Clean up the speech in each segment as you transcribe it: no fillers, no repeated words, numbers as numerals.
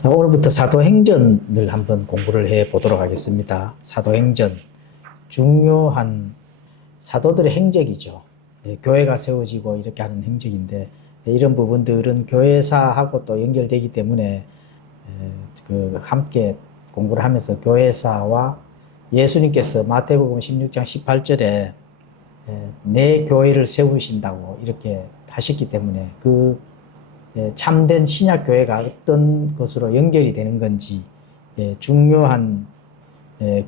자, 오늘부터 사도행전을 한번 공부를 해 보도록 하겠습니다. 사도행전. 중요한 사도들의 행적이죠. 교회가 세워지고 이렇게 하는 행적인데, 이런 부분들은 교회사하고 또 연결되기 때문에 함께 공부를 하면서 교회사와 예수님께서 마태복음 16장 18절에 내 교회를 세우신다고 이렇게 하셨기 때문에 참된 신약 교회가 어떤 것으로 연결이 되는 건지 중요한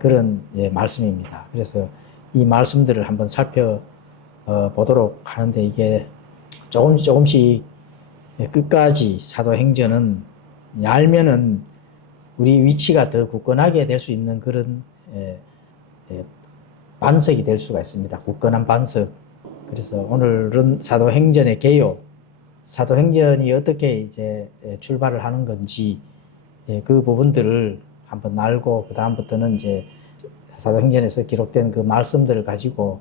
그런 말씀입니다. 그래서 이 말씀들을 한번 살펴보도록 하는데, 이게 조금씩 끝까지 사도행전은 알면은 우리 위치가 더 굳건하게 될 수 있는 그런 반석이 될 수가 있습니다. 굳건한 반석. 그래서 오늘은 사도행전의 개요, 사도행전이 어떻게 이제 출발을 하는 건지 그 부분들을 한번 알고, 그 다음부터는 이제 사도행전에서 기록된 그 말씀들을 가지고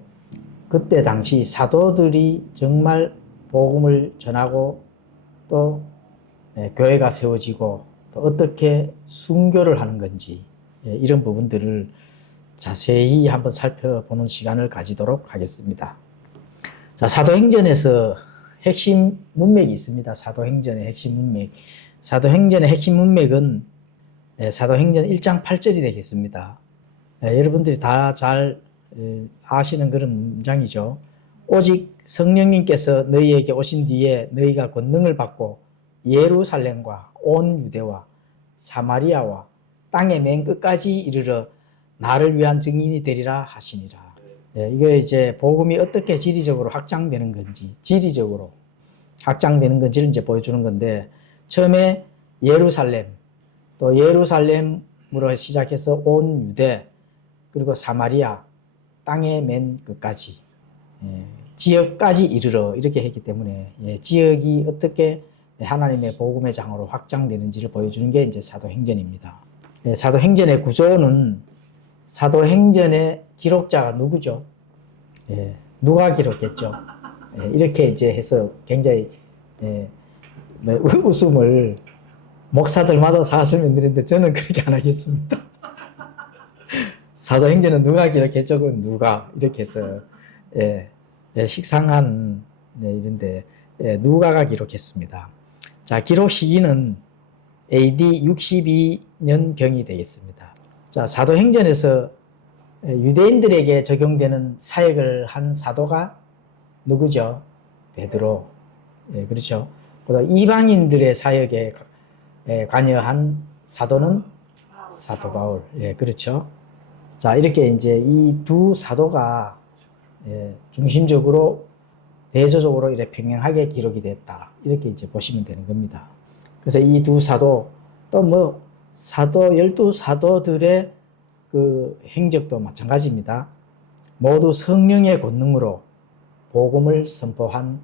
그때 당시 사도들이 정말 복음을 전하고 또 교회가 세워지고 또 어떻게 순교를 하는 건지 이런 부분들을 자세히 한번 살펴보는 시간을 가지도록 하겠습니다. 자, 사도행전에서 핵심 문맥이 있습니다. 사도행전의 핵심 문맥. 사도행전의 핵심 문맥은 사도행전 1장 8절이 되겠습니다. 여러분들이 다 잘 아시는 그런 문장이죠. 오직 성령님께서 너희에게 오신 뒤에 너희가 권능을 받고 예루살렘과 온 유대와 사마리아와 땅의 맨 끝까지 이르러 나를 위한 증인이 되리라 하시니라. 이게 이제 복음이 어떻게 지리적으로 확장되는 건지, 지리적으로 확장되는 건지를 이제 보여주는 건데, 처음에 예루살렘, 또 예루살렘으로 시작해서 온 유대, 그리고 사마리아, 땅의 맨 끝까지, 지역까지 이르러 이렇게 했기 때문에 지역이 어떻게 하나님의 복음의 장으로 확장되는지를 보여주는 게 이제 사도행전입니다. 사도행전의 구조는, 사도행전의 기록자가 누구죠? 누가 기록했죠? 이렇게 이제 해서 굉장히 웃음을 목사들마다 설명드리는데 저는 그렇게 안 하겠습니다. 사도행전은 누가 기록했죠? 그건 누가 이렇게 해서 식상한 이런데 누가가 기록했습니다. 자, 기록 시기는 AD 62년경이 되겠습니다. 자, 사도행전에서 유대인들에게 적용되는 사역을 한 사도가 누구죠? 베드로. 그렇죠. 그다음 이방인들의 사역에 관여한 사도는 사도 바울. 그렇죠. 자, 이렇게 이제 이 두 사도가 중심적으로 대조적으로 이렇게 평행하게 기록이 됐다. 이렇게 이제 보시면 되는 겁니다. 그래서 이 두 사도, 또 사도, 12사도들의 그 행적도 마찬가지입니다. 모두 성령의 권능으로 복음을 선포한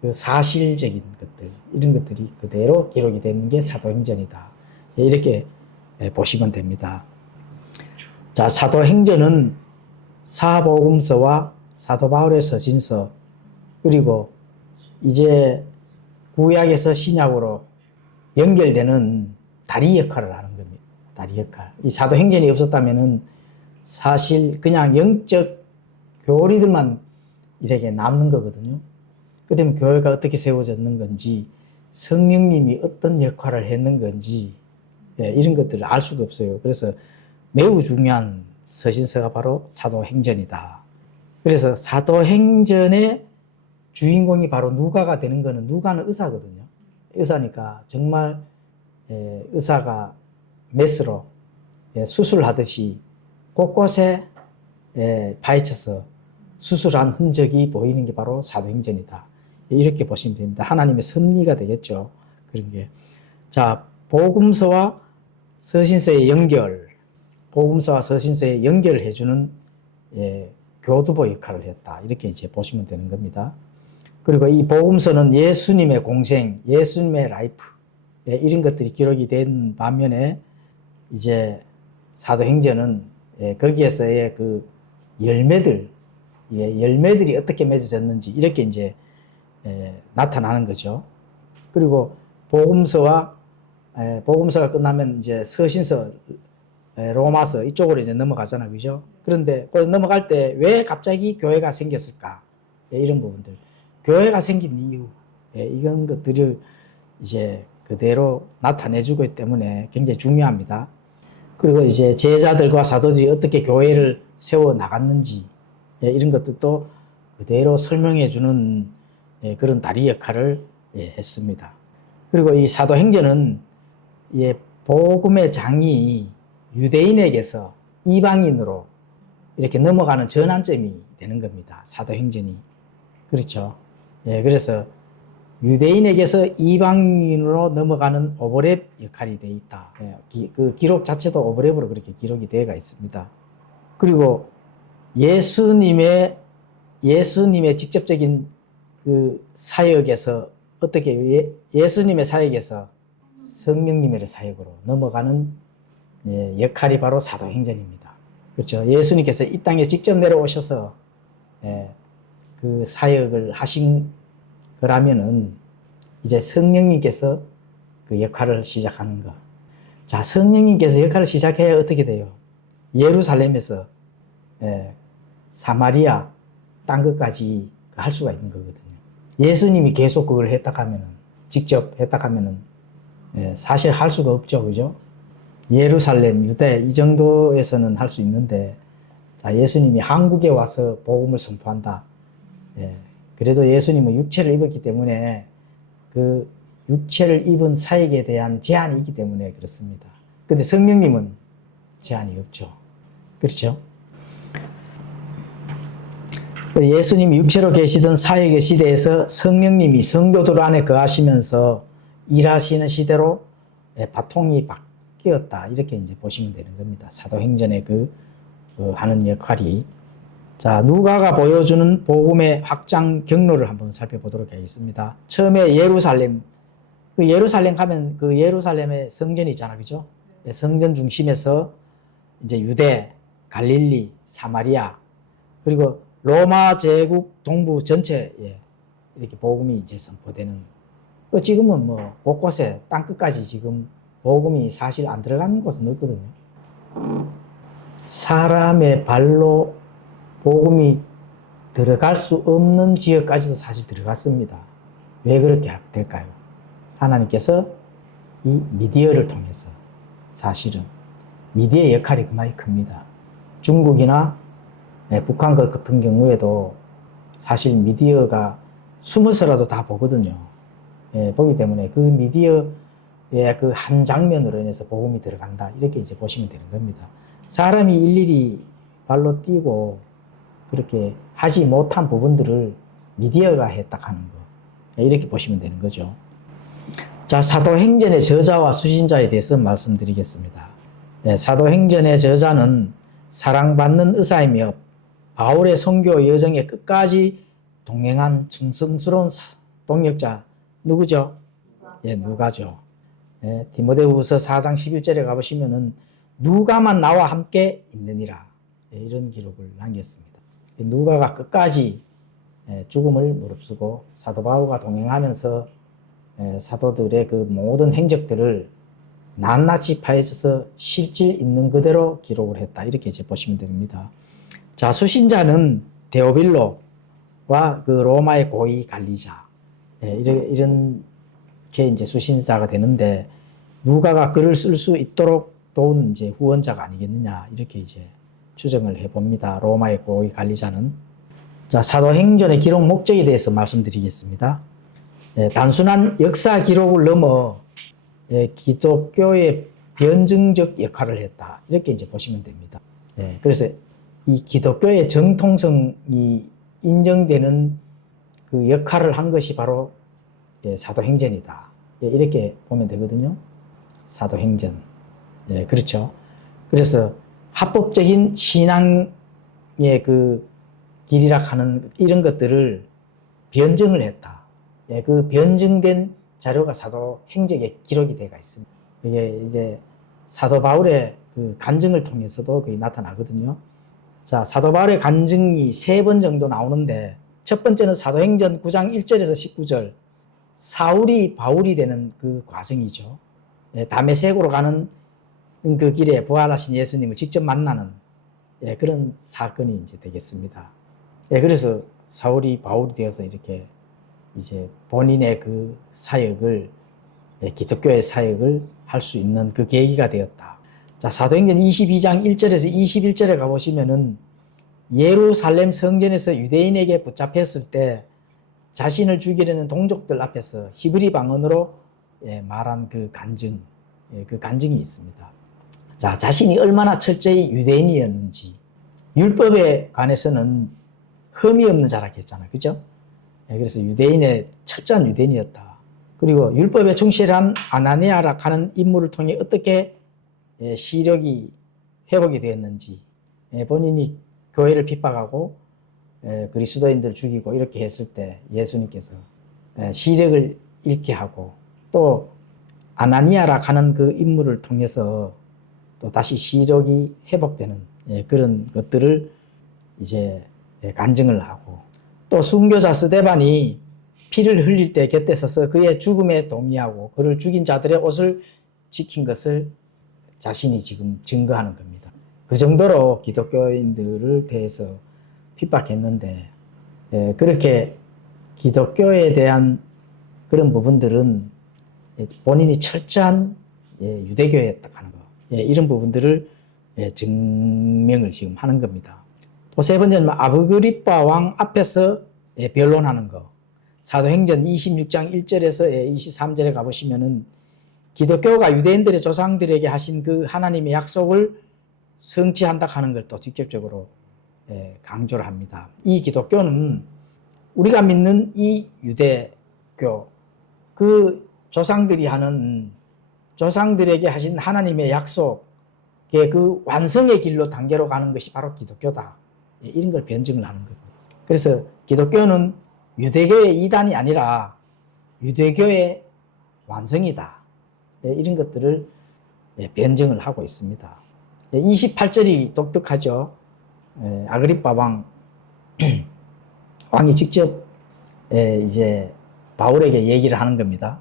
그 사실적인 것들, 이런 것들이 그대로 기록이 되는 게 사도행전이다. 이렇게 보시면 됩니다. 자, 사도행전은 사복음서와 사도 바울의 서신서, 그리고 이제 구약에서 신약으로 연결되는 다리 역할을 하는 겁니다. 다리 역할. 이 사도행전이 없었다면은 사실 그냥 영적 교리들만 이렇게 남는 거거든요. 그러면 교회가 어떻게 세워졌는 건지, 성령님이 어떤 역할을 했는 건지 이런 것들을 알 수가 없어요. 그래서 매우 중요한 서신서가 바로 사도행전이다. 그래서 사도행전의 주인공이 바로 누가가 되는 거는, 누가는 의사거든요. 의사니까 정말 의사가 메스로 수술하듯이 곳곳에 파헤쳐서 수술한 흔적이 보이는 게 바로 사도행전이다. 이렇게 보시면 됩니다. 하나님의 섭리가 되겠죠. 그런 게. 자, 복음서와 서신서의 연결, 복음서와 서신서의 연결을 해주는 교두보 역할을 했다. 이렇게 이제 보시면 되는 겁니다. 그리고 이 복음서는 예수님의 공생, 예수님의 라이프, 이런 것들이 기록이 된 반면에 이제 사도행전은 거기에서의 그 열매들이 어떻게 맺어졌는지 이렇게 이제 나타나는 거죠. 그리고 복음서와 복음서가 끝나면 이제 서신서, 로마서 이쪽으로 이제 넘어가잖아요. 그죠? 그런데 그 넘어갈 때 왜 갑자기 교회가 생겼을까? 이런 부분들. 교회가 생긴 이유, 이런 것들을 이제 그대로 나타내주고 있기 때문에 굉장히 중요합니다. 그리고 이제 제자들과 사도들이 어떻게 교회를 세워 나갔는지, 이런 것들도 그대로 설명해주는 그런 다리 역할을 했습니다. 그리고 이 사도행전은 복음의 장이 유대인에게서 이방인으로 이렇게 넘어가는 전환점이 되는 겁니다. 사도행전이. 그렇죠. 그래서 유대인에게서 이방인으로 넘어가는 오버랩 역할이 되어 있다. 그 기록 자체도 오버랩으로 그렇게 기록이 되어 있습니다. 그리고 예수님의 직접적인 그 사역에서 어떻게 예수님의 사역에서 성령님의 사역으로 넘어가는 역할이 바로 사도행전입니다. 그렇죠. 예수님께서 이 땅에 직접 내려오셔서 그 사역을 하신 거라면은 이제 성령님께서 그 역할을 시작하는 거. 자, 성령님께서 역할을 시작해야 어떻게 돼요? 예루살렘에서 사마리아 땅 끝까지 할 수가 있는 거거든요. 예수님이 계속 그걸 했다 하면은, 직접 했다 하면은 사실 할 수가 없죠. 그죠? 예루살렘, 유대 이 정도에서는 할 수 있는데, 자, 예수님이 한국에 와서 복음을 선포한다. 그래도 예수님은 육체를 입었기 때문에 그 육체를 입은 사역에 대한 제한이 있기 때문에 그렇습니다. 근데 성령님은 제한이 없죠. 그렇죠? 예수님이 육체로 계시던 사역의 시대에서 성령님이 성도들 안에 거하시면서 일하시는 시대로 바통이 바뀌었다. 이렇게 이제 보시면 되는 겁니다. 사도행전의 그 하는 역할이. 자, 누가가 보여주는 복음의 확장 경로를 한번 살펴보도록 하겠습니다. 처음에 예루살렘, 그 예루살렘 가면 그 예루살렘의 성전이 있잖아, 그죠? 성전 중심에서 이제 유대, 갈릴리, 사마리아, 그리고 로마 제국 동부 전체에 이렇게 복음이 이제 선포되는. 지금은 뭐 곳곳에 땅 끝까지 지금 복음이 사실 안 들어간 곳은 없거든요. 사람의 발로 복음이 들어갈 수 없는 지역까지도 사실 들어갔습니다. 왜 그렇게 될까요? 하나님께서 이 미디어를 통해서 사실은 미디어의 역할이 그만이 큽니다. 중국이나 북한 같은 경우에도 사실 미디어가 숨어서라도 다 보거든요. 보기 때문에 그 미디어의 그 한 장면으로 인해서 복음이 들어간다. 이렇게 이제 보시면 되는 겁니다. 사람이 일일이 발로 뛰고 그렇게 하지 못한 부분들을 미디어가 했다 하는 거. 이렇게 보시면 되는 거죠. 자, 사도행전의 저자와 수신자에 대해서 말씀드리겠습니다. 사도행전의 저자는 사랑받는 의사이며 바울의 선교 여정에 끝까지 동행한 충성스러운 동역자 누구죠? 누가죠. 디모데후서 4장 11절에 가보시면은 누가만 나와 함께 있느니라, 이런 기록을 남겼습니다. 누가가 끝까지 죽음을 무릅쓰고 사도 바울과 동행하면서 사도들의 그 모든 행적들을 낱낱이 파헤쳐서 실질 있는 그대로 기록을 했다. 이렇게 이제 보시면 됩니다. 자, 수신자는 데오빌로와 그 로마의 고위 관리자, 이렇게 이제 수신자가 되는데, 누가가 글을 쓸 수 있도록 도운 이제 후원자가 아니겠느냐, 이렇게 이제 추정을 해봅니다. 로마의 고위 관리자는. 자, 사도행전의 기록 목적에 대해서 말씀드리겠습니다. 단순한 역사 기록을 넘어 기독교의 변증적 역할을 했다. 이렇게 이제 보시면 됩니다. 그래서 이 기독교의 정통성이 인정되는 그 역할을 한 것이 바로 사도행전이다. 이렇게 보면 되거든요. 사도행전. 그렇죠. 그래서 합법적인 신앙의 그 길이라 하는 이런 것들을 변증을 했다. 그 변증된 자료가 사도행전에 기록이 되어 있습니다. 이게 이제 사도 바울의 그 간증을 통해서도 거의 나타나거든요. 자, 사도 바울의 간증이 3번 정도 나오는데, 첫 번째는 사도행전 9장 1절에서 19절, 사울이 바울이 되는 그 과정이죠. 다메섹으로 가는 그 길에 부활하신 예수님을 직접 만나는 그런 사건이 이제 되겠습니다. 그래서 바울이 되어서 이렇게 이제 본인의 그 사역을, 기독교의 사역을 할 수 있는 그 계기가 되었다. 자, 사도행전 22장 1절에서 21절에 가보시면은 예루살렘 성전에서 유대인에게 붙잡혔을 때 자신을 죽이려는 동족들 앞에서 히브리 방언으로 말한 그 간증, 그 간증이 있습니다. 자, 자신이 얼마나 철저히 유대인이었는지, 율법에 관해서는 흠이 없는 자라고 했잖아요. 그죠? 그래서 유대인의 철저한 유대인이었다. 그리고 율법에 충실한 아나니아라 하는 인물을 통해 어떻게 시력이 회복이 되었는지, 본인이 교회를 핍박하고 그리스도인들을 죽이고 이렇게 했을 때 예수님께서 시력을 잃게 하고, 또 아나니아라 하는 그 인물을 통해서 또 다시 시력이 회복되는 그런 것들을 이제 간증을 하고, 또 순교자 스데반이 피를 흘릴 때 곁에 서서 그의 죽음에 동의하고 그를 죽인 자들의 옷을 지킨 것을 자신이 지금 증거하는 겁니다. 그 정도로 기독교인들을 대해서 핍박했는데, 그렇게 기독교에 대한 그런 부분들은 본인이 철저한 유대교였다 하는 거, 이런 부분들을 증명을 지금 하는 겁니다. 또 세 번째는 아그리빠 왕 앞에서 변론하는 거. 사도행전 26장 1절에서 23절에 가보시면은 기독교가 유대인들의 조상들에게 하신 그 하나님의 약속을 성취한다 하는 걸 또 직접적으로 강조를 합니다. 이 기독교는 우리가 믿는 이 유대교, 그 조상들이 하는, 조상들에게 하신 하나님의 약속의 그 완성의 길로 단계로 가는 것이 바로 기독교다. 이런 걸 변증을 하는 겁니다. 그래서 기독교는 유대교의 이단이 아니라 유대교의 완성이다. 이런 것들을 변증을 하고 있습니다. 28절이 독특하죠. 아그리빠 왕이 직접 이제 바울에게 얘기를 하는 겁니다.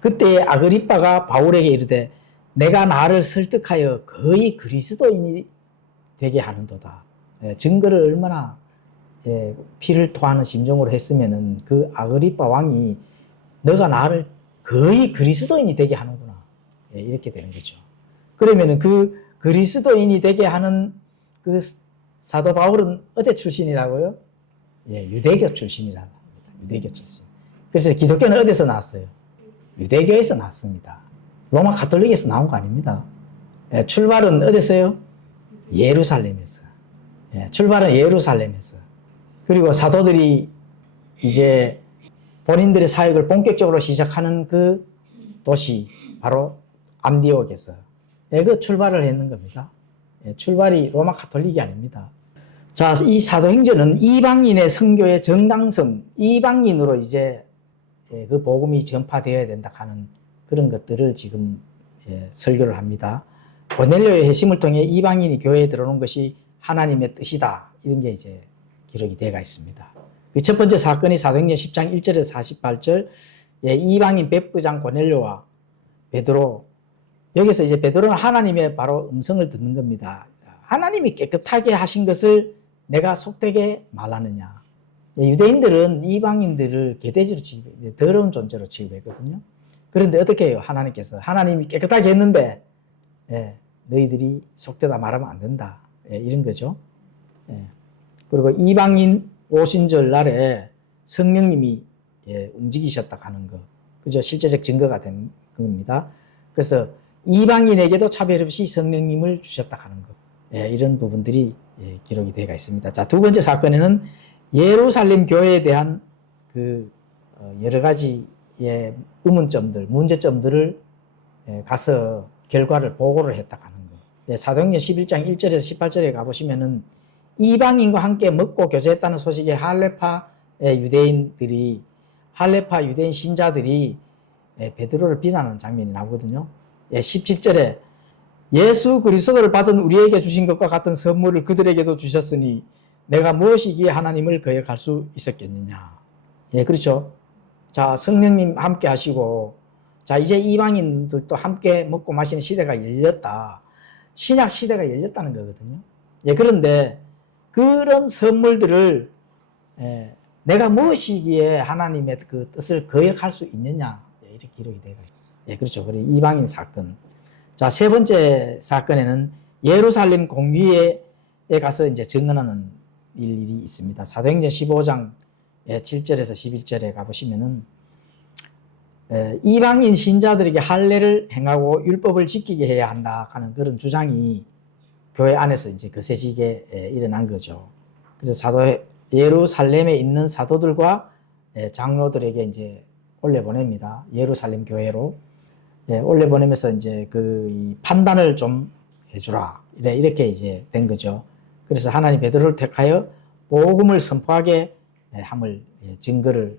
그때 아그리빠가 바울에게 이르되 내가 나를 설득하여 거의 그리스도인이 되게 하는도다. 증거를 얼마나 피를 토하는 심정으로 했으면은 그 아그리빠 왕이 너가 나를 거의 그리스도인이 되게 하는구나. 이렇게 되는 거죠. 그러면은 그 그리스도인이 되게 하는 그 사도 바울은 어디 출신이라고요? 유대교 출신이라고 합니다. 유대교 출신. 그래서 기독교는 어디서 나왔어요? 유대교에서 나왔습니다. 로마 가톨릭에서 나온 거 아닙니다. 출발은 어디서요? 예루살렘에서. 출발은 예루살렘에서. 그리고 사도들이 이제 본인들의 사역을 본격적으로 시작하는 그 도시, 바로 안디옥에서 그 출발을 했는 겁니다. 출발이 로마 가톨릭이 아닙니다. 자, 이 사도행전은 이방인의 선교의 정당성, 이방인으로 이제 그 복음이 전파되어야 된다 하는 그런 것들을 지금 설교를 합니다. 고넬료의 회심을 통해 이방인이 교회에 들어오는 것이 하나님의 뜻이다. 이런 게 이제 기록이 되어 있습니다. 그 첫 번째 사건이 사도행전 10장 1절에서 48절, 이방인 백부장 고넬료와 베드로. 여기서 이제 베드로는 하나님의 바로 음성을 듣는 겁니다. 하나님이 깨끗하게 하신 것을 내가 속되게 말하느냐. 유대인들은 이방인들을 개돼지로 취급해, 더러운 존재로 취급했거든요. 그런데 어떻게 해요? 하나님이 깨끗하게 했는데 너희들이 속되다 말하면 안 된다. 이런 거죠. 그리고 이방인 오순절 날에 성령님이 움직이셨다 하는 거. 그죠? 실제적 증거가 된 겁니다. 그래서 이방인에게도 차별 없이 성령님을 주셨다 하는 것. 이런 부분들이 기록이 되어 있습니다. 자, 두 번째 사건에는 예루살렘 교회에 대한 그 여러 가지 의문점들, 문제점들을 가서 결과를 보고를 했다 하는 것. 사도행전 11장 1절에서 18절에 가보시면은 이방인과 함께 먹고 교제했다는 소식에 할레파 유대인 신자들이 베드로를 비난하는 장면이 나오거든요. 17절에 예수 그리스도를 받은 우리에게 주신 것과 같은 선물을 그들에게도 주셨으니 내가 무엇이기에 하나님을 거역할 수 있었겠느냐. 그렇죠. 자, 성령님 함께 하시고 자, 이제 이방인들도 함께 먹고 마시는 시대가 열렸다. 신약 시대가 열렸다는 거거든요. 예, 그런데 그런 선물들을 내가 무엇이기에 하나님의 그 뜻을 거역할 수 있느냐, 이렇게 기록이 되어 있습니다. 예, 그렇죠. 그리고 이방인 사건. 자, 세 번째 사건에는 예루살렘 공회에 가서 이제 증언하는 일이 있습니다. 사도행전 15장 7절에서 11절에 가보시면은 이방인 신자들에게 할례를 행하고 율법을 지키게 해야 한다 하는 그런 주장이 교회 안에서 이제 거세지게 일어난 거죠. 그래서 예루살렘에 있는 사도들과 장로들에게 이제 올려보냅니다. 예루살렘 교회로 올려보내면서 이제 그 판단을 좀 해주라, 이렇게 이제 된 거죠. 그래서 하나님 베드로를 택하여 복음을 선포하게 함을 증거를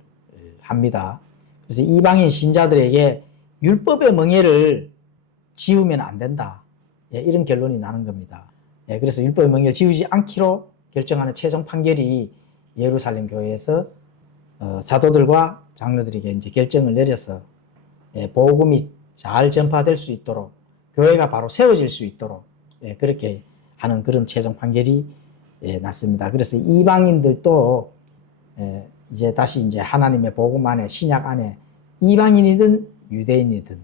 합니다. 그래서 이방인 신자들에게 율법의 멍에를 지우면 안 된다, 이런 결론이 나는 겁니다. 그래서 율법의 멍에를 지우지 않기로 결정하는 최종 판결이 예루살렘 교회에서 사도들과 장로들에게 이제 결정을 내려서 복음이 잘 전파될 수 있도록, 교회가 바로 세워질 수 있도록 그렇게 하는 그런 최종 판결이 났습니다. 그래서 이방인들도 이제 다시 이제 하나님의 복음 안에, 신약 안에 이방인이든 유대인이든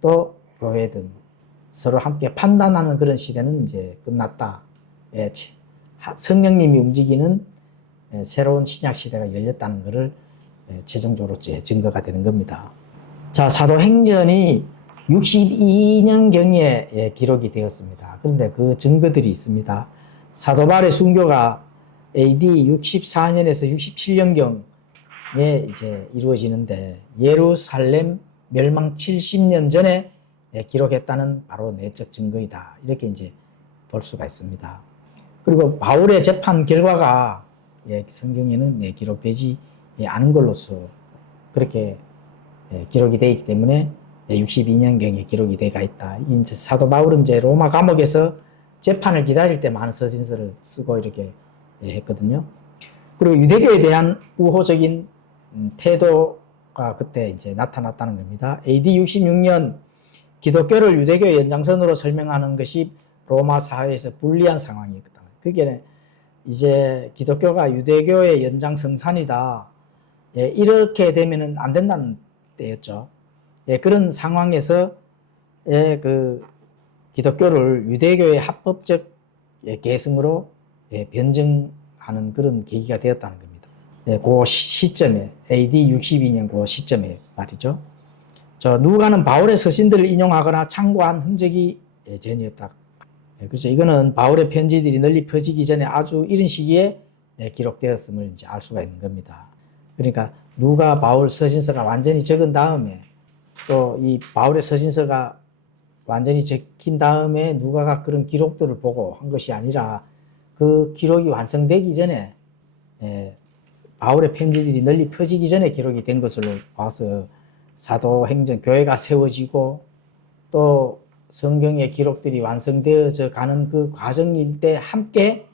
또 교회든 서로 함께 판단하는 그런 시대는 이제 끝났다. 성령님이 움직이는 새로운 신약 시대가 열렸다는 것을 최종적으로 증거가 되는 겁니다. 자, 사도행전이 62년경에 기록이 되었습니다. 그런데 그 증거들이 있습니다. 사도 바울의 순교가 AD 64년에서 67년경에 이제 이루어지는데 예루살렘 멸망 70년 전에 기록했다는 바로 내적 증거이다, 이렇게 이제 볼 수가 있습니다. 그리고 바울의 재판 결과가 성경에는 기록되지 않은 걸로서 그렇게 기록이 되어 있기 때문에 62년경에 기록이 되어 있다. 이제 사도 바울은 이제 로마 감옥에서 재판을 기다릴 때 많은 서신서를 쓰고 이렇게 했거든요. 그리고 유대교에 대한 우호적인 태도가 그때 이제 나타났다는 겁니다. AD 66년 기독교를 유대교의 연장선으로 설명하는 것이 로마 사회에서 불리한 상황이었다. 그게 이제 기독교가 유대교의 연장성산이다, 이렇게 되면은 안 된다는 때였죠. 그런 상황에서 그 기독교를 유대교의 합법적 계승으로 변증하는 그런 계기가 되었다는 겁니다. 그 시점에, AD 62년 그 시점에 말이죠. 누가는 바울의 서신들을 인용하거나 참고한 흔적이 전혀 없다. 그래서 이거는 바울의 편지들이 널리 퍼지기 전에 아주 이른 시기에 기록되었음을 이제 알 수가 있는 겁니다. 그러니까 누가 바울 서신서가 완전히 적은 다음에, 또 이 바울의 서신서가 완전히 적힌 다음에 누가가 그런 기록들을 보고 한 것이 아니라 그 기록이 완성되기 전에, 바울의 편지들이 널리 퍼지기 전에 기록이 된 것으로 봐서 사도행전 교회가 세워지고 또 성경의 기록들이 완성되어져 가는 그 과정일 때 함께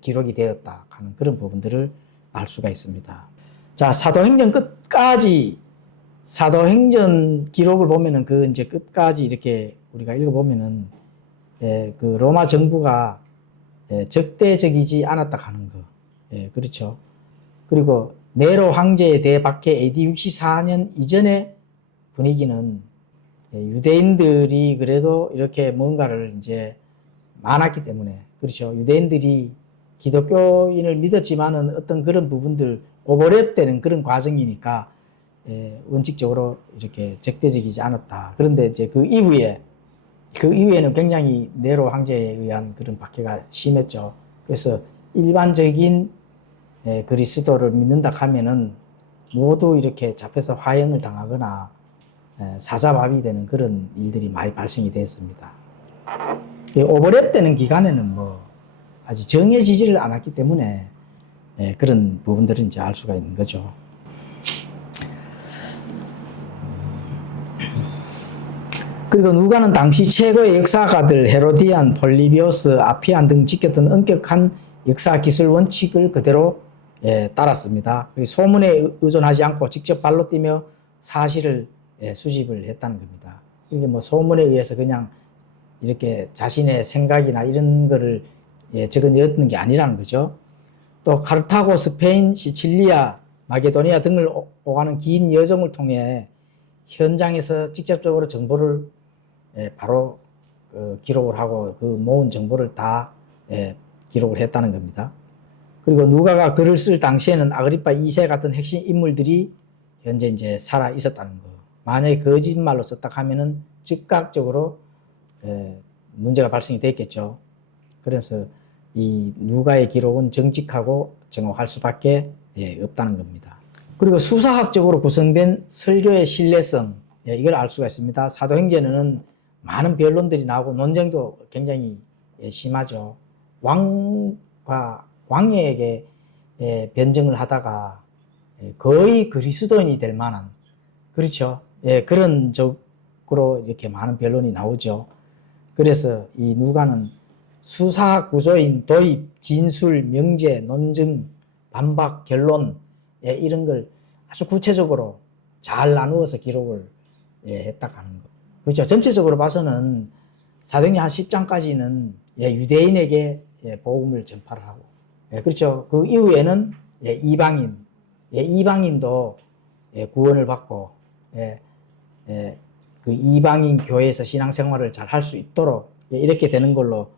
기록이 되었다 하는 그런 부분들을 알 수가 있습니다. 자, 사도행전 끝까지, 사도행전 기록을 보면은 그 이제 끝까지 이렇게 우리가 읽어보면은 그 로마 정부가 적대적이지 않았다 하는 거, 그렇죠. 그리고 네로 황제에 대해 밖에 AD 64년 이전의 분위기는 유대인들이 그래도 이렇게 뭔가를 이제 많았기 때문에, 그렇죠. 유대인들이 기독교인을 믿었지만은 어떤 그런 부분들 오버랩되는 그런 과정이니까 원칙적으로 이렇게 적대적이지 않았다. 그런데 이제 그 이후에는 굉장히 네로 황제에 의한 그런 박해가 심했죠. 그래서 일반적인 그리스도를 믿는다 하면은 모두 이렇게 잡혀서 화형을 당하거나 사자밥이 되는 그런 일들이 많이 발생이 됐습니다. 오버랩되는 기간에는 뭐 아직 정해지지를 않았기 때문에 그런 부분들은 이제 알 수가 있는 거죠. 그리고 누가는 당시 최고의 역사가들 헤로디안, 폴리비오스, 아피안 등 지켰던 엄격한 역사 기술 원칙을 그대로 따랐습니다. 소문에 의존하지 않고 직접 발로 뛰며 사실을 수집을 했다는 겁니다. 이게 뭐 소문에 의해서 그냥 이렇게 자신의 생각이나 이런 거를 적어내었던 게 아니라는 거죠. 또 카르타고, 스페인, 시칠리아, 마게도니아 등을 오가는 긴 여정을 통해 현장에서 직접적으로 정보를 바로 기록을 하고 그 모은 정보를 다 기록을 했다는 겁니다. 그리고 누가가 글을 쓸 당시에는 아그리파 2세 같은 핵심 인물들이 현재 이제 살아 있었다는 거. 만약에 거짓말로 썼다 하면은 즉각적으로 문제가 발생이 됐겠죠. 그래서 이 누가의 기록은 정직하고 정확할 수밖에 없다는 겁니다. 그리고 수사학적으로 구성된 설교의 신뢰성, 이걸 알 수가 있습니다. 사도행전에는 많은 변론들이 나오고 논쟁도 굉장히 심하죠. 왕에게 변증을 하다가 거의 그리스도인이 될 만한, 그렇죠. 그런 쪽으로 이렇게 많은 변론이 나오죠. 그래서 이 누가는 수사 구조인 도입, 진술, 명제, 논증, 반박, 결론 이런 걸 아주 구체적으로 잘 나누어서 기록을 했다 하는 거. 그렇죠. 전체적으로 봐서는 사도행전 한 10장까지는 유대인에게 복음을 전파를 하고, 그렇죠. 그 이후에는 이방인, 이방인도 구원을 받고, 그 이방인 교회에서 신앙생활을 잘 할 수 있도록 이렇게 되는 걸로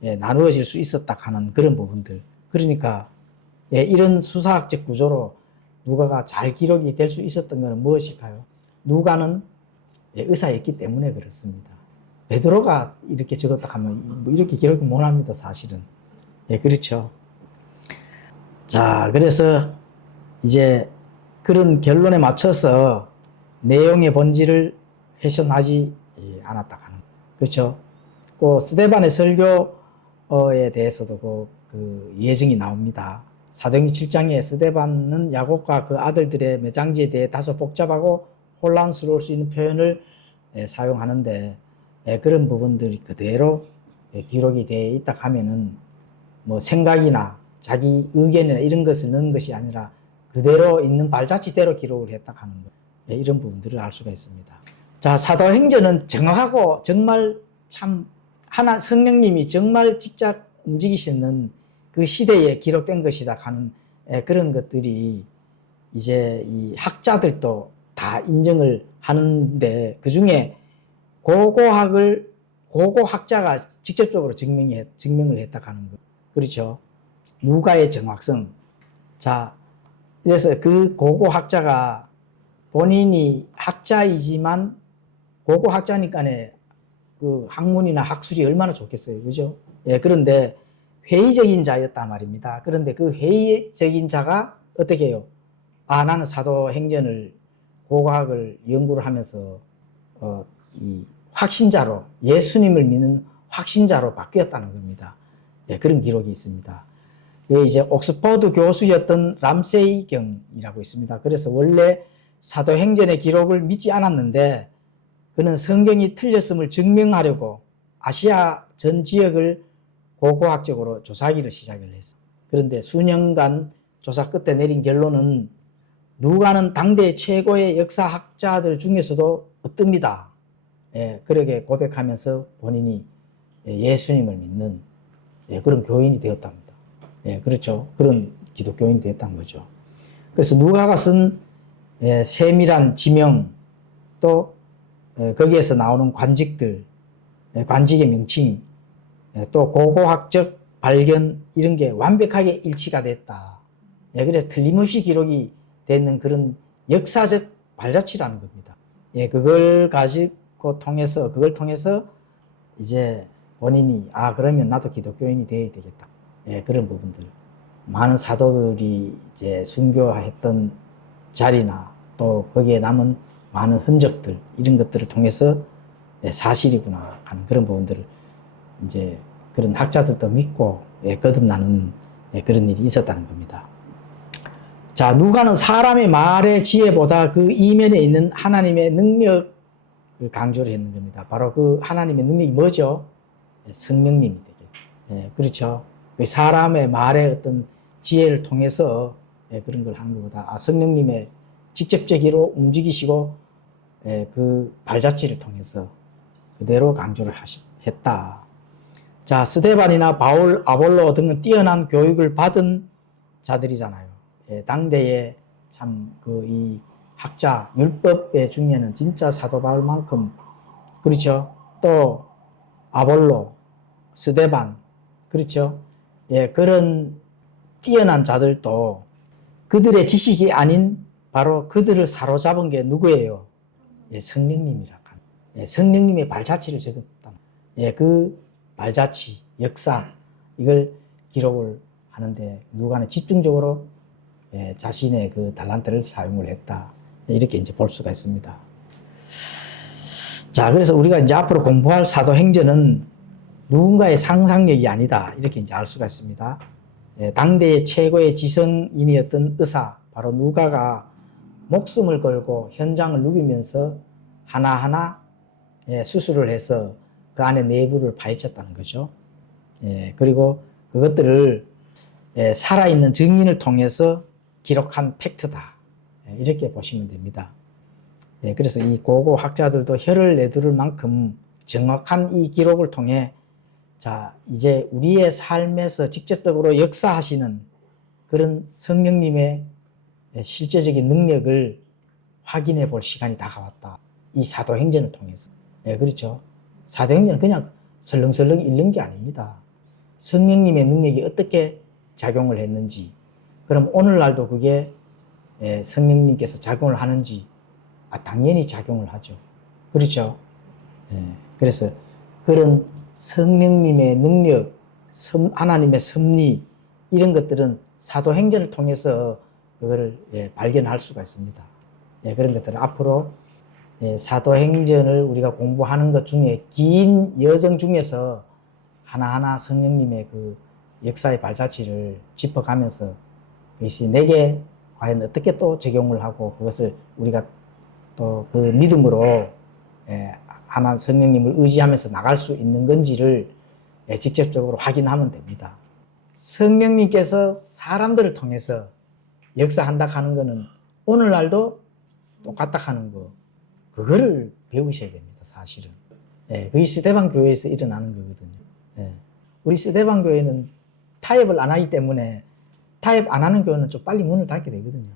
나누어질 수 있었다 하는 그런 부분들. 그러니까 이런 수사학적 구조로 누가가 잘 기록이 될 수 있었던 것은 무엇일까요? 누가는 의사였기 때문에 그렇습니다. 베드로가 이렇게 적었다 하면 뭐 이렇게 기록을 못 합니다, 사실은. 그렇죠. 자, 그래서 이제 그런 결론에 맞춰서 내용의 본질을 훼손하지 않았다 하는 거. 그렇죠. 그 스데반의 설교에 대해서도 그 예증이 나옵니다. 사도행전 7장에 스데반은 야곱과 그 아들들의 매장지에 대해 다소 복잡하고 혼란스러울 수 있는 표현을 사용하는데 그런 부분들이 그대로 기록이 되어 있다 하면은 뭐 생각이나 자기 의견이나 이런 것을 넣은 것이 아니라 그대로 있는 발자취대로 기록을 했다 하는 것. 이런 부분들을 알 수가 있습니다. 자, 사도행전은 정확하고 정말 참 성령님이 정말 직접 움직이시는 그 시대에 기록된 것이다 하는 그런 것들이 이제 이 학자들도 다 인정을 하는데 그 중에 고고학자가 직접적으로 증명을 했다 하는 것. 그렇죠. 누가의 정확성. 자, 그래서 그 고고학자가 본인이 학자이지만 고고학자니까 그 학문이나 학술이 얼마나 좋겠어요. 그죠? 그런데 회의적인 자였단 말입니다. 그런데 그 회의적인 자가 어떻게 해요? 나는 사도행전을 고고학을 연구를 하면서 이 확신자로 예수님을 믿는 확신자로 바뀌었다는 겁니다. 그런 기록이 있습니다. 이제 옥스퍼드 교수였던 람세이 경이라고 있습니다. 그래서 원래 사도행전의 기록을 믿지 않았는데 그는 성경이 틀렸음을 증명하려고 아시아 전 지역을 고고학적으로 조사하기를 시작을 했어요. 그런데 수년간 조사 끝에 내린 결론은 누가는 당대 최고의 역사학자들 중에서도 어떻습니다. 그렇게 고백하면서 본인이 예수님을 믿는 그런 교인이 되었답니다. 그렇죠. 그런 기독교인이 되었다는 거죠. 그래서 누가가 쓴 세밀한 지명 또 거기에서 나오는 관직들, 관직의 명칭, 또 고고학적 발견 이런 게 완벽하게 일치가 됐다. 그래서 틀림없이 기록이 되는 그런 역사적 발자취라는 겁니다. 그걸 그걸 통해서 이제 본인이 그러면 나도 기독교인이 되어야 되겠다. 그런 부분들. 많은 사도들이 이제 순교했던 자리나 또 거기에 남은 많은 흔적들 이런 것들을 통해서 사실이구나 하는 그런 부분들을 이제 그런 학자들도 믿고 거듭나는 그런 일이 있었다는 겁니다. 자, 누가는 사람의 말의 지혜보다 그 이면에 있는 하나님의 능력을 강조를 했는 겁니다. 바로 그 하나님의 능력이 뭐죠? 성령님이 되겠죠. 그렇죠. 사람의 말의 어떤 지혜를 통해서 그런 걸 하는 것보다 성령님의 직접적으로 움직이시고 그 발자취를 통해서 그대로 강조를 했다. 자, 스데반이나 바울, 아볼로 등은 뛰어난 교육을 받은 자들이잖아요. 당대에 참 이 학자, 율법의 중에는 진짜 사도 바울만큼, 그렇죠. 또 아볼로, 스데반, 그렇죠. 그런 뛰어난 자들도 그들의 지식이 아닌 바로 그들을 사로잡은 게 누구예요? 성령님이라. 성령님의 발자취를 적었다. 그 발자취, 역사, 이걸 기록을 하는데 누가는 집중적으로 자신의 그 달란트를 사용을 했다. 이렇게 이제 볼 수가 있습니다. 자, 그래서 우리가 이제 앞으로 공부할 사도행전은 누군가의 상상력이 아니다. 이렇게 이제 알 수가 있습니다. 당대의 최고의 지성인이었던 의사, 바로 누가가 목숨을 걸고 현장을 누비면서 하나하나 수술을 해서 그 안에 내부를 파헤쳤다는 거죠. 그리고 그것들을 살아있는 증인을 통해서 기록한 팩트다. 이렇게 보시면 됩니다. 그래서 이 고고 학자들도 혀를 내두를 만큼 정확한 이 기록을 통해 자, 이제 우리의 삶에서 직접적으로 역사하시는 그런 성령님의 실제적인 능력을 확인해 볼 시간이 다가왔다. 이 사도행전을 통해서. 그렇죠. 사도행전은 그냥 설렁설렁 읽는 게 아닙니다. 성령님의 능력이 어떻게 작용을 했는지, 그럼 오늘날도 그게 성령님께서 작용을 하는지, 당연히 작용을 하죠. 그렇죠. 그래서 그런 성령님의 능력, 하나님의 섭리, 이런 것들은 사도행전을 통해서 그거를 발견할 수가 있습니다. 그런 것들은 앞으로 사도행전을 우리가 공부하는 것 중에 긴 여정 중에서 하나하나 성령님의 그 역사의 발자취를 짚어가면서 그것이 내게 과연 어떻게 또 적용을 하고 그것을 우리가 또 그 믿음으로 하나 성령님을 의지하면서 나갈 수 있는 건지를 직접적으로 확인하면 됩니다. 성령님께서 사람들을 통해서 역사한다 하는 거는 오늘날도 똑같다 하는 거, 그거를 배우셔야 됩니다. 사실은. 그게 스데반 교회에서 일어나는 거거든요. 우리 스데반 교회는 타협을 안 하기 때문에 타협 안 하는 교회는 좀 빨리 문을 닫게 되거든요.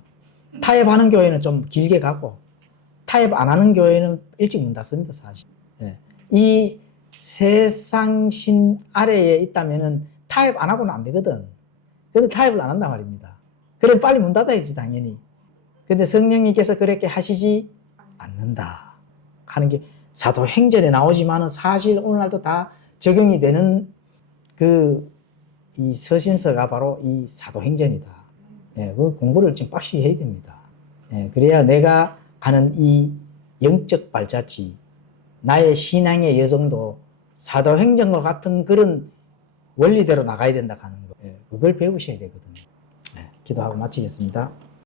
타협하는 교회는 좀 길게 가고 타협 안 하는 교회는 일찍 문 닫습니다. 사실. 이 세상신 아래에 있다면은 타협 안 하고는 안 되거든. 근데 타협을 안 한단 말입니다. 그럼 빨리 문 닫아야지 당연히. 근데 성령님께서 그렇게 하시지 않는다 하는 게 사도행전에 나오지만은 사실 오늘날도 다 적용이 되는 이 서신서가 바로 이 사도행전이다. 그 공부를 좀 빡시게 해야 됩니다. 그래야 내가 가는 이 영적 발자취, 나의 신앙의 여정도 사도행전과 같은 그런 원리대로 나가야 된다 하는 거. 그걸 배우셔야 되거든요. 기도하고 마치겠습니다.